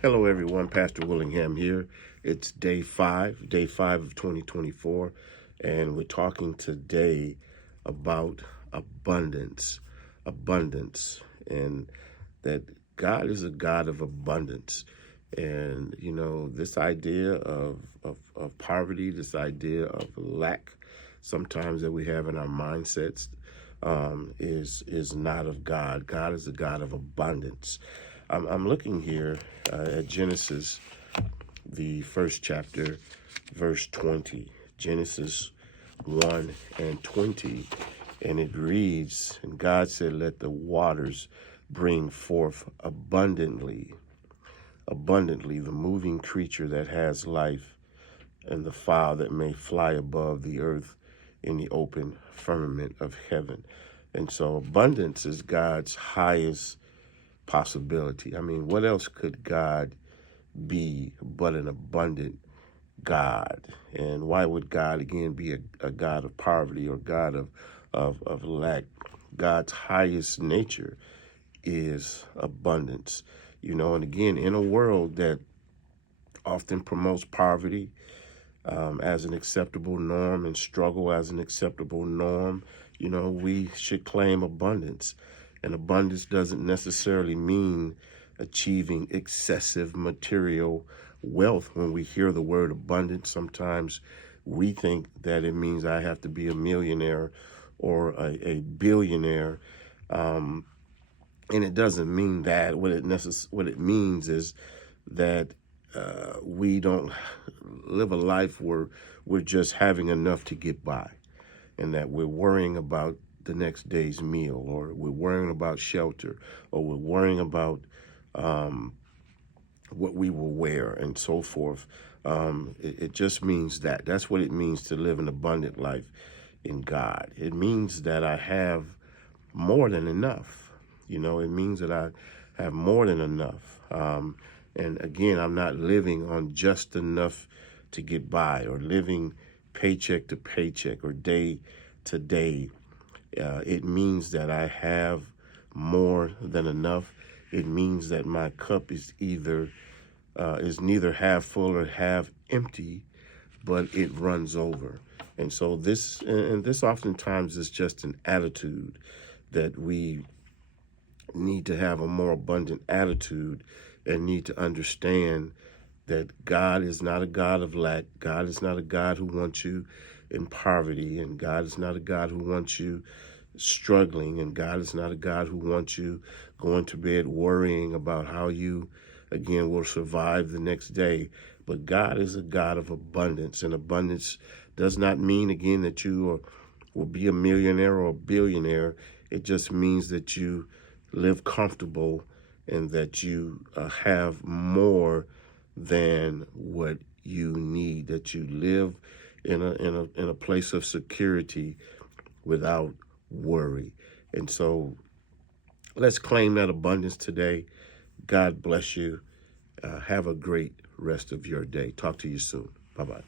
Hello, everyone. Pastor Willingham here. It's day five of 2024, and we're talking today about abundance, and that God is a God of abundance. And, this idea of poverty, this idea of lack, sometimes that we have in our mindsets, is not of God. God is a God of abundance. I'm looking here at Genesis, the first chapter, verse 20. Genesis 1 and 20. And it reads, "And God said, let the waters bring forth abundantly, the moving creature that has life, and the fowl that may fly above the earth in the open firmament of heaven." And so abundance is God's highest possibility. I mean, what else could God be but an abundant God? And why would God, again, be a God of poverty or God of lack? God's highest nature is abundance. And again, in a world that often promotes poverty as an acceptable norm and struggle as an acceptable norm, we should claim abundance. And abundance doesn't necessarily mean achieving excessive material wealth. When we hear the word abundance, sometimes we think that it means I have to be a millionaire or a billionaire. And it doesn't mean that. What it means is that we don't live a life where we're just having enough to get by, and that we're worrying about the next day's meal, or we're worrying about shelter, or we're worrying about what we will wear, and so forth. It just means that. That's what it means to live an abundant life in God. It means that I have more than enough. It means that I have more than enough. And again, I'm not living on just enough to get by, or living paycheck to paycheck or day to day. It means that I have more than enough. It means that my cup is neither half full or half empty, but it runs over. And so this oftentimes is just an attitude, that we need to have a more abundant attitude and need to understand that God is not a God of lack. God is not a God who wants you in poverty, and God is not a God who wants you struggling, and God is not a God who wants you going to bed worrying about how you, again, will survive the next day. But God is a God of abundance, and abundance does not mean, again, that you will be a millionaire or a billionaire. It just means that you live comfortable and that you have more than what you need, that you live in a place of security without worry. And so let's claim that abundance today. God bless you. Have a great rest of your day. Talk to you soon. Bye-bye.